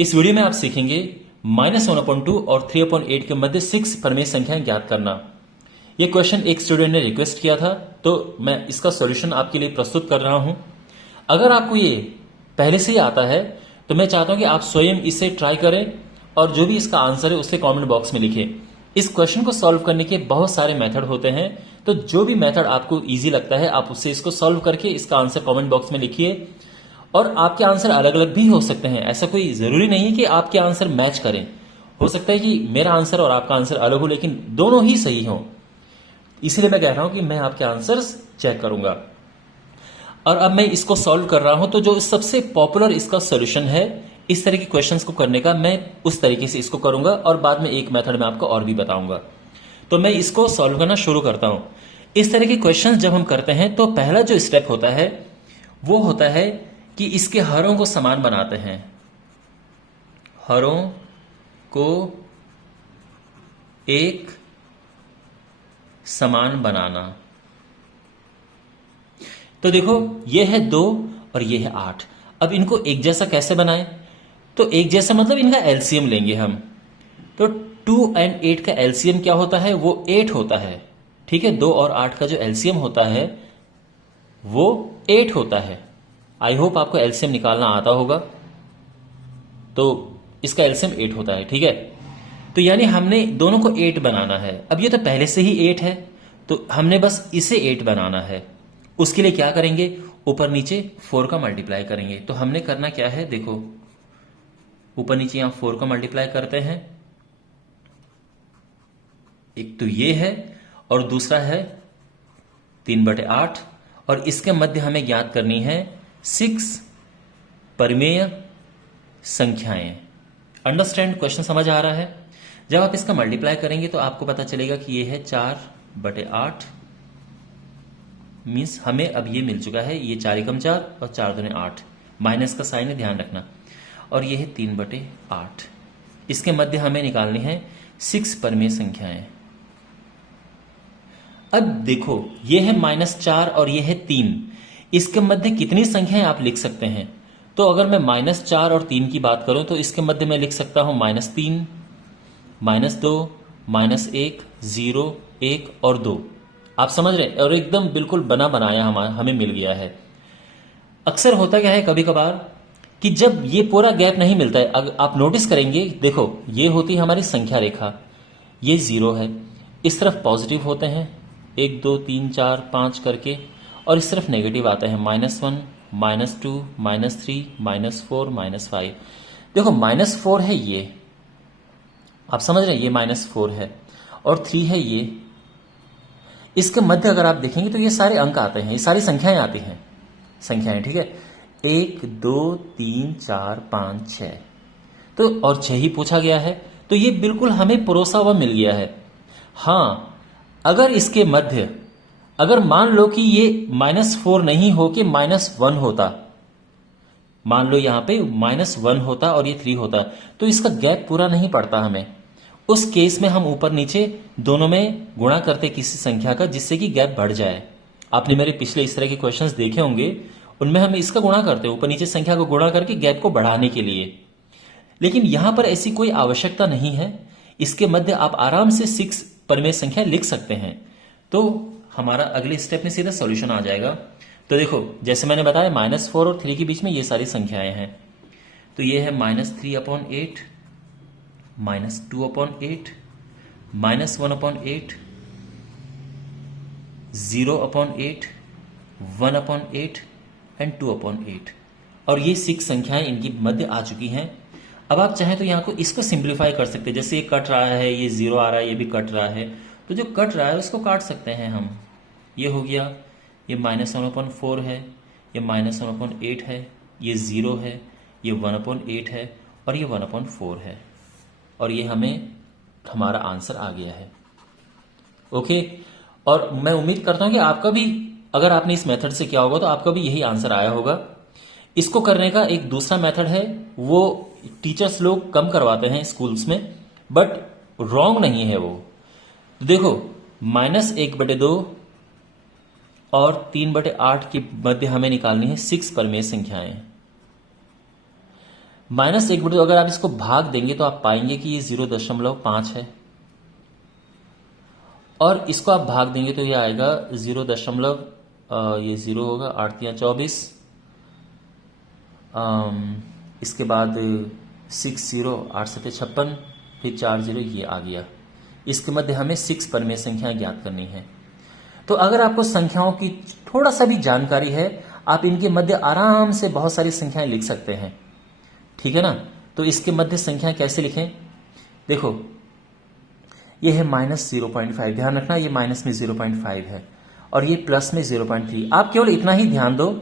इस वीडियो में आप सीखेंगे -1/2 और 3/8 के मध्य 6 परमेय संख्याएं ज्ञात करना। यह क्वेश्चन एक स्टूडेंट ने रिक्वेस्ट किया था, तो मैं इसका सॉल्यूशन आपके लिए प्रस्तुत कर रहा हूं। अगर आपको ये पहले से ही आता है तो मैं चाहता हूं कि आप स्वयं इसे ट्राई करें और जो भी इसका आंसर है उसे कमेंट बॉक्स में लिखें। इस क्वेश्चन को सॉल्व करने के बहुत सारे मेथड होते हैं, तो जो भी मेथड आपको इजी लगता है आप उससे इसको सॉल्व करके इसका आंसर कमेंट बॉक्स में लिखिए। और आपके आंसर अलग अलग भी हो सकते हैं, ऐसा कोई जरूरी नहीं है कि आपके आंसर मैच करें। हो सकता है कि मेरा आंसर और आपका आंसर अलग हो लेकिन दोनों ही सही हो, इसलिए मैं कह रहा हूं कि मैं आपके आंसर्स चेक करूंगा। और अब मैं इसको सॉल्व कर रहा हूं, तो जो सबसे पॉपुलर इसका सॉल्यूशन है इस तरह के क्वेश्चंस को करने का, मैं उस तरीके से इसको करूंगा और बाद में एक मेथड में आपको और भी बताऊंगा। तो मैं इसको सॉल्व करना शुरू करता हूं। इस तरह के क्वेश्चंस जब हम करते हैं तो पहला जो स्टेप होता है वो होता है कि इसके हरों को समान बनाते हैं। हरों को एक समान बनाना। तो देखो ये है 2 और ये है 8। अब इनको एक जैसा कैसे बनाएं? तो एक जैसा मतलब इनका एलसीएम लेंगे हम। तो 2 और 8 का एलसीएम क्या होता है? वो 8 होता है। ठीक है, 2 और 8 का जो एलसीएम होता है वो 8 होता है। आई होप आपको एलसीएम निकालना आता होगा। तो इसका एलसीएम 8 होता है। ठीक है, तो यानी हमने दोनों को 8 बनाना है। अब ये तो पहले से ही 8 है, तो हमने बस इसे 8 बनाना है। उसके लिए क्या करेंगे? ऊपर नीचे 4 का मल्टीप्लाई करेंगे। तो हमने करना क्या है, देखो ऊपर नीचे यहां 4 का मल्टीप्लाई करते हैं। एक तो ये है और दूसरा है 3/8, और इसके मध्य हमें ज्ञात करनी है 6 परमेय संख्याएं। अंडरस्टैंड? क्वेश्चन समझ आ रहा है? जब आप इसका मल्टीप्लाई करेंगे तो आपको पता चलेगा कि ये है 4/8, मीन्स हमें अब ये मिल चुका है, ये 4 एकम 4 और 4 दूने 8, माइनस का साइन है ध्यान रखना, और ये है 3/8। इसके मध्य हमें निकालनी है 6 परमेय संख्याएं। अब देखो ये है -4 और ये है 3, इसके मध्य कितनी संख्याएं आप लिख सकते हैं? तो अगर मैं -4 और 3 की बात करूं तो इसके मध्य मैं लिख सकता हूं -3, -2, -1, 0, 1 और 2। आप समझ रहे हैं? और एकदम बिल्कुल बना बनाया हमें मिल गया है। अक्सर होता क्या है कभी कभार कि जब ये पूरा गैप नहीं मिलता है, अगर आप नोटिस करेंगे, देखो ये होती है हमारी संख्या रेखा, ये 0 है, इस तरफ पॉजिटिव होते हैं 1 2 3 4 5 करके, और इस तरफ नेगेटिव आता है -1, -2, -3, -4, -5। देखो -4 है ये, आप समझ रहे हैं, ये -4 है और 3 है ये। इसके मध्य अगर आप देखेंगे तो ये सारे अंक आते हैं, ये सारी संख्याएं आती हैं, संख्याएं। ठीक है, 1 2 3 4 5 6, तो और 6 ही पूछा गया है, तो ये बिल्कुल हमें परोसा हुआ मिल गया है। हाँ, अगर इसके मध्य, अगर मान लो कि ये -4 नहीं हो के -1 होता, मान लो यहां पे -1 होता और ये 3 होता, तो इसका गैप पूरा नहीं पड़ता हमें। उस केस में हम ऊपर नीचे दोनों में गुणा करते किसी संख्या का, जिससे कि गैप बढ़ जाए। आपने मेरे पिछले इस तरह के क्वेश्चंस देखे होंगे, उनमें हम इसका गुणा करते हैं, ऊपर नीचे संख्या को गुणा करके गैप को बढ़ाने के लिए। लेकिन यहां पर ऐसी कोई आवश्यकता नहीं है। इसके मध्य आप आराम से 6 परमेय संख्या लिख सकते हैं। तो हमारा अगले स्टेप में सीधा सॉल्यूशन आ जाएगा। तो देखो जैसे मैंने बताया -4 और 3 के बीच में ये सारी संख्याएं हैं। तो ये है -3/8, -2/8, -1/8, 0/8, 1/8 एंड 2/8। और ये 6 संख्याएं इनकी मध्य आ चुकी हैं। अब आप चाहें तो यहाँ को इसको सिंप्लीफाई कर सकते हैं। जैसे ये कट रहा है, ये 0 आ रहा है, ये भी कट रहा है, तो जो कट रहा है उसको काट सकते हैं हम। ये हो गया, ये -1/4 है, ये -1/8 है, ये 0 है, ये 1/8 है और ये 1/4 है, और ये हमें हमारा आंसर आ गया है। ओके, और मैं उम्मीद करता हूं कि आपका भी, अगर आपने इस मेथड से किया होगा तो आपका भी यही आंसर आया होगा। इसको करने का एक दूसरा मेथड है, वो टीचर्स लोग कम करवाते हैं स्कूल्स में, बट रॉन्ग नहीं है वो। तो देखो -1/2 और 3/8 के मध्य हमें निकालनी है 6 परमेय संख्याएं। -1/2 अगर आप इसको भाग देंगे तो आप पाएंगे कि ये 0.5 है, और इसको आप भाग देंगे तो ये आएगा 0 दशमलव ये 0 होगा, 8 या 24, इसके बाद 60, 8 7 56, फिर 40 ये आ गया। इसके मध्य हमें 6 परमेय संख्याएं ज्ञात करनी है। तो अगर आपको संख्याओं की थोड़ा सा भी जानकारी है, आप इनके मध्य आराम से बहुत सारी संख्याएं लिख सकते हैं, ठीक है ना। तो इसके मध्य संख्याएं कैसे लिखें, देखो ये है -0.5, ध्यान रखना ये माइनस में 0.5 है और ये प्लस में 0.3। आप केवल इतना ही ध्यान दो,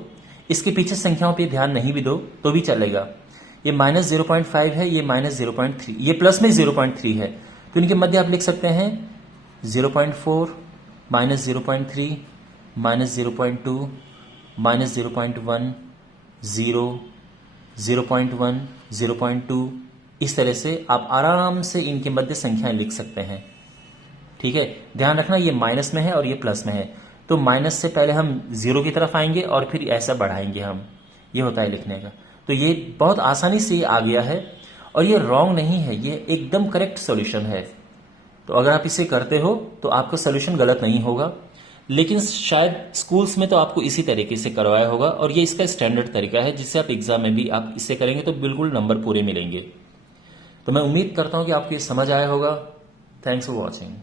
इसके पीछे संख्याओं पे ध्यान नहीं भी दो तो भी चलेगा। ये -0.5 है, ये -0.3, ये प्लस में 0.3 है, तो इनके मध्य आप लिख सकते हैं 0.4, -0.3, -0.2, -0.1, 0, 0.1, 0.2, इस तरह से आप आराम से इनके मध्य संख्याएं लिख सकते हैं, ठीक है। ध्यान रखना ये माइनस में है और ये प्लस में है, तो माइनस से पहले हम 0 की तरफ आएंगे और फिर ऐसा बढ़ाएंगे हम, ये होता है लिखने का। तो ये बहुत आसानी से आ गया है और ये रॉन्ग नहीं है, ये एकदम करेक्ट सॉल्यूशन है। तो अगर आप इसे करते हो तो आपका सॉल्यूशन गलत नहीं होगा, लेकिन शायद स्कूल्स में तो आपको इसी तरीके से करवाया होगा और ये इसका स्टैंडर्ड तरीका है जिससे आप एग्जाम में भी आप इसे करेंगे तो बिल्कुल नंबर पूरे मिलेंगे। तो मैं उम्मीद करता हूं कि आपको ये समझ आया होगा। Thanks for watching.